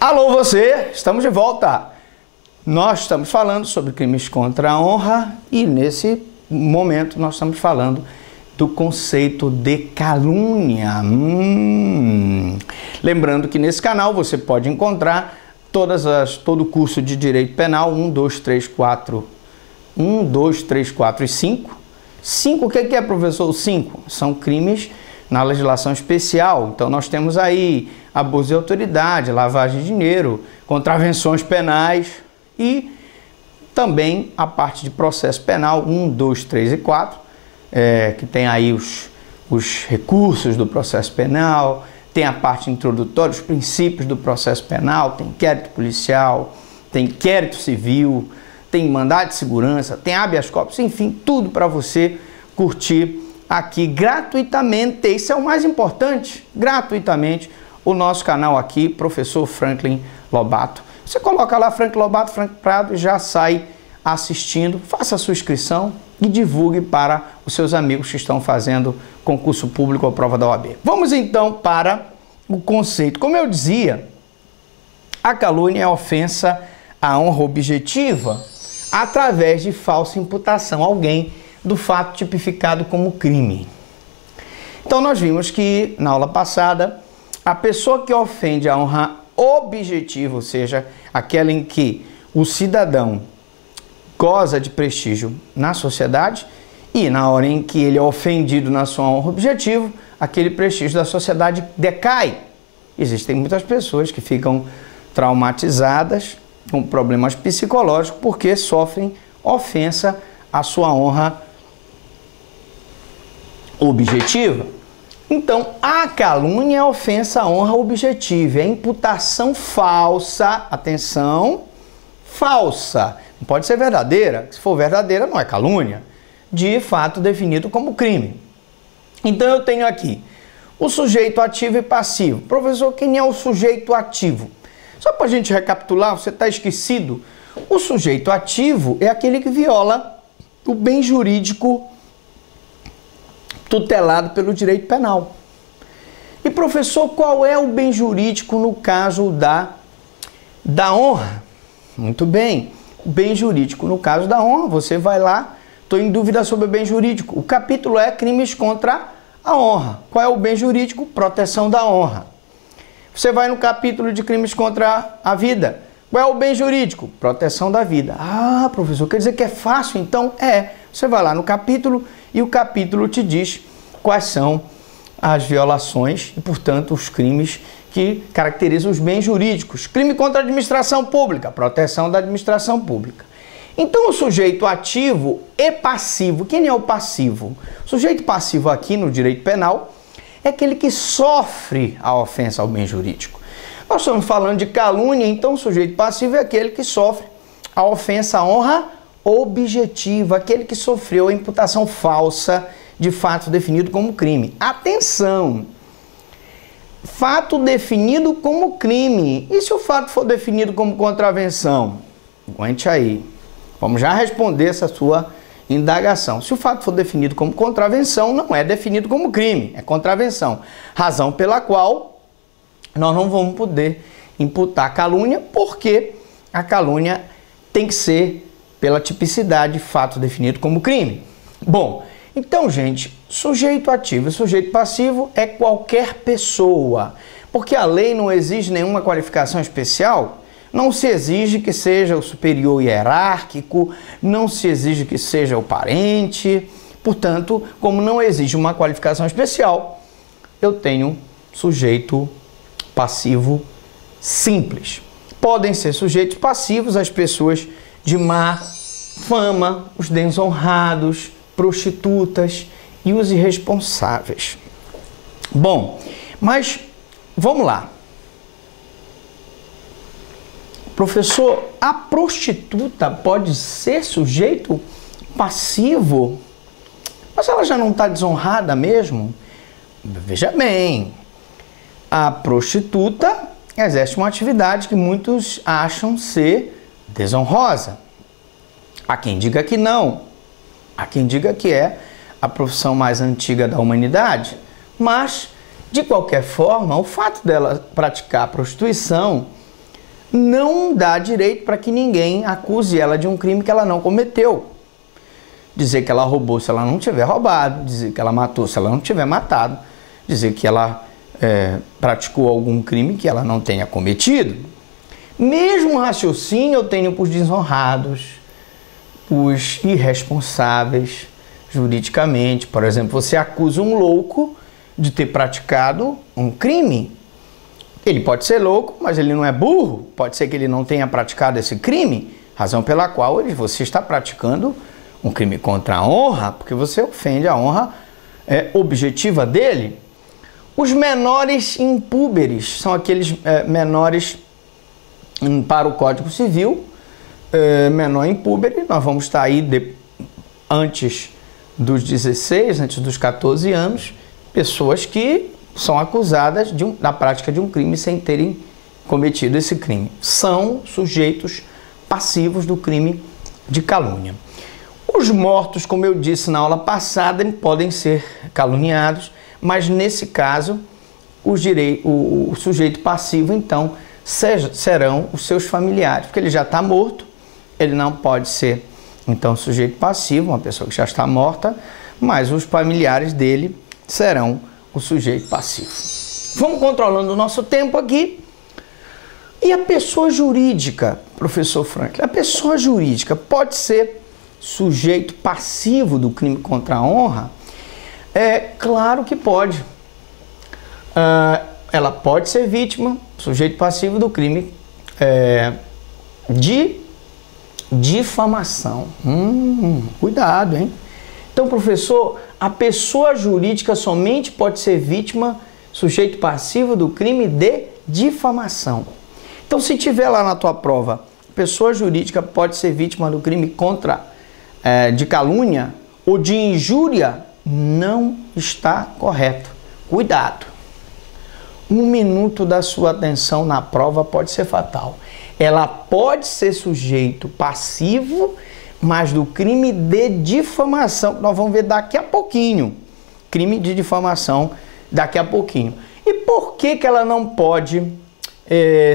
Alô você, estamos de volta. Nós estamos falando sobre crimes contra a honra e nesse momento nós estamos falando do conceito de calúnia. Lembrando que nesse canal você pode encontrar todo o curso de Direito Penal 1, 2, 3, 4 e 5. 5, o que é, professor? 5 são crimes na legislação especial. Então nós temos aí abuso de autoridade, lavagem de dinheiro, contravenções penais e também a parte de processo penal 1, 2, 3 e 4, que tem aí os recursos do processo penal, tem a parte introdutória, os princípios do processo penal, tem inquérito policial, tem inquérito civil, tem mandado de segurança, tem habeas corpus, enfim, tudo para você curtir aqui gratuitamente. Isso é o mais importante, gratuitamente, o nosso canal aqui, Professor Franklin Lobato. Você coloca lá Franklin Lobato, Franklin Prado e já sai assistindo, faça a sua inscrição e divulgue para os seus amigos que estão fazendo concurso público ou prova da OAB. Vamos então para o conceito. Como eu dizia, a calúnia é a ofensa à honra objetiva através de falsa imputação a alguém do fato tipificado como crime. Então nós vimos que na aula passada a pessoa que ofende a honra objetiva, ou seja, aquela em que o cidadão goza de prestígio na sociedade e na hora em que ele é ofendido na sua honra objetiva, aquele prestígio da sociedade decai. Existem muitas pessoas que ficam traumatizadas com problemas psicológicos porque sofrem ofensa à sua honra objetiva. Então, a calúnia é a ofensa à honra objetiva, é a imputação falsa, atenção, falsa, não pode ser verdadeira, se for verdadeira não é calúnia, de fato definido como crime. Então eu tenho aqui o sujeito ativo e passivo. Professor, quem é o sujeito ativo? Só para a gente recapitular, você está esquecido, o sujeito ativo é aquele que viola o bem jurídico tutelado pelo direito penal. E professor, qual é o bem jurídico no caso da honra? Muito bem, o bem jurídico no caso da honra, você vai lá, estou em dúvida sobre o bem jurídico. O capítulo é crimes contra a honra. Qual é o bem jurídico? Proteção da honra. Você vai no capítulo de crimes contra a vida. Qual é o bem jurídico? Proteção da vida. Ah, professor, quer dizer que é fácil? Então é. Você vai lá no capítulo e o capítulo te diz quais são as violações e, portanto, os crimes que caracterizam os bens jurídicos. Crime contra a administração pública, proteção da administração pública. Então, o sujeito ativo e passivo. Quem é o passivo? O sujeito passivo aqui no direito penal é aquele que sofre a ofensa ao bem jurídico. Nós estamos falando de calúnia, então o sujeito passivo é aquele que sofre a ofensa à honra objetiva, aquele que sofreu a imputação falsa de fato definido como crime. Atenção! Fato definido como crime. E se o fato for definido como contravenção? Aguente aí. Vamos já responder essa sua indagação. Se o fato for definido como contravenção, não é definido como crime, é contravenção. Razão pela qual nós não vamos poder imputar calúnia, porque a calúnia tem que ser pela tipicidade, fato definido como crime. Bom, então, gente, sujeito ativo e sujeito passivo é qualquer pessoa, porque a lei não exige nenhuma qualificação especial, não se exige que seja o superior hierárquico, não se exige que seja o parente, portanto, como não exige uma qualificação especial, eu tenho sujeito passivo simples. Podem ser sujeitos passivos as pessoas de má fama, os desonrados, prostitutas e os irresponsáveis. Bom, mas vamos lá. Professor, a prostituta pode ser sujeito passivo? Mas ela já não está desonrada mesmo? Veja bem, a prostituta exerce uma atividade que muitos acham ser desonrosa. Há quem diga que não. Há quem diga que é a profissão mais antiga da humanidade. Mas, de qualquer forma, o fato dela praticar a prostituição não dá direito para que ninguém acuse ela de um crime que ela não cometeu. Dizer que ela roubou se ela não tiver roubado, dizer que ela matou se ela não tiver matado, dizer que ela praticou algum crime que ela não tenha cometido. Mesmo raciocínio eu tenho para os desonrados, os irresponsáveis juridicamente. Por exemplo, você acusa um louco de ter praticado um crime. Ele pode ser louco, mas ele não é burro. Pode ser que ele não tenha praticado esse crime, razão pela qual você está praticando um crime contra a honra, porque você ofende a honra objetiva dele. Os menores impúberes são aqueles menores para o Código Civil, menor impúbere, nós vamos estar aí antes dos 16, antes dos 14 anos, pessoas que são acusadas da prática de um crime sem terem cometido esse crime. São sujeitos passivos do crime de calúnia. Os mortos, como eu disse na aula passada, podem ser caluniados, mas nesse caso, o sujeito passivo, então, serão os seus familiares, porque ele já está morto, ele não pode ser, então, sujeito passivo, uma pessoa que já está morta, mas os familiares dele serão o sujeito passivo. Vamos controlando o nosso tempo aqui. E a pessoa jurídica, professor Franklin, a pessoa jurídica pode ser sujeito passivo do crime contra a honra? Claro que pode. Ela pode ser vítima, sujeito passivo do crime de difamação. Cuidado, hein? Então, professor, a pessoa jurídica somente pode ser vítima, sujeito passivo do crime de difamação. Então, se tiver lá na tua prova, pessoa jurídica pode ser vítima do crime de calúnia ou de injúria, não está correto. Cuidado. 1 minuto da sua atenção na prova pode ser fatal. Ela pode ser sujeito passivo, mas do crime de difamação, que nós vamos ver daqui a pouquinho. Crime de difamação daqui a pouquinho. E por que ela não pode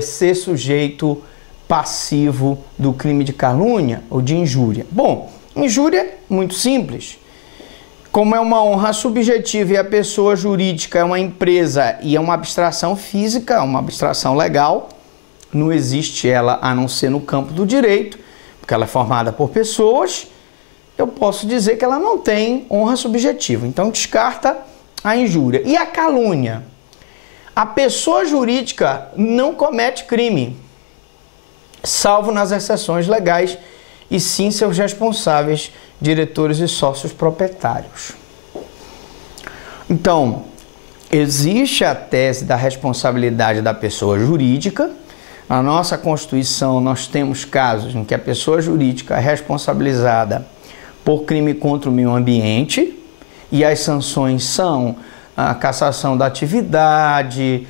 ser sujeito passivo do crime de calúnia ou de injúria? Bom, injúria, muito simples. Como é uma honra subjetiva e a pessoa jurídica é uma empresa e é uma abstração física, uma abstração legal, não existe ela a não ser no campo do direito, porque ela é formada por pessoas, eu posso dizer que ela não tem honra subjetiva. Então descarta a injúria. E a calúnia? A pessoa jurídica não comete crime, salvo nas exceções legais, e sim seus responsáveis, diretores e sócios proprietários. Então, existe a tese da responsabilidade da pessoa jurídica. Na nossa Constituição, nós temos casos em que a pessoa jurídica é responsabilizada por crime contra o meio ambiente e as sanções são a cassação da atividade,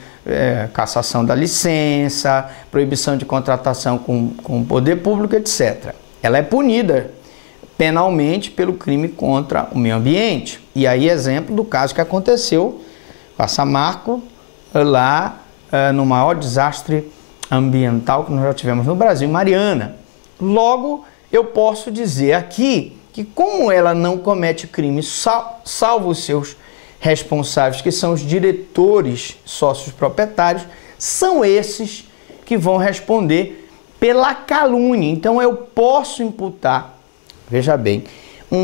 cassação da licença, proibição de contratação com o poder público, etc. Ela é punida penalmente pelo crime contra o meio ambiente. E aí, exemplo do caso que aconteceu com a Samarco, lá no maior desastre ambiental que nós já tivemos no Brasil, Mariana. Logo, eu posso dizer aqui que como ela não comete crime, salvo os seus responsáveis, que são os diretores sócios proprietários, são esses que vão responder pela calúnia. Então eu posso imputar, veja bem,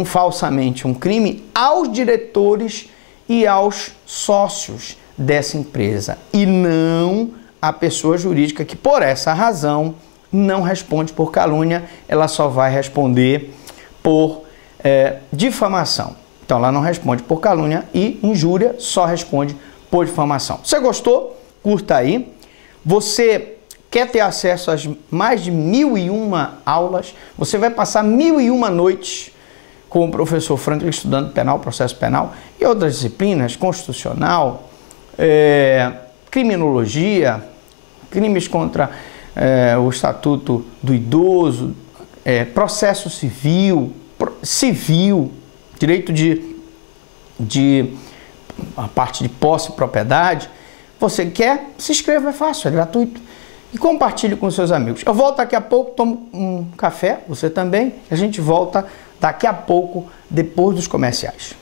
falsamente um crime aos diretores e aos sócios dessa empresa e não a pessoa jurídica, que por essa razão não responde por calúnia, ela só vai responder por difamação. Então ela não responde por calúnia e injúria, só responde por difamação. Você gostou? Curta aí. Você quer ter acesso às mais de 1001 aulas? Você vai passar 1001 noites com o professor Franklin estudando penal, processo penal e outras disciplinas, constitucional, criminologia, crimes contra o Estatuto do Idoso, processo civil, direito de a parte de posse e propriedade. Você quer? Se inscreva, é fácil, é gratuito. e compartilhe com seus amigos. Eu volto daqui a pouco, tomo um café, você também. A gente volta daqui a pouco, depois dos comerciais.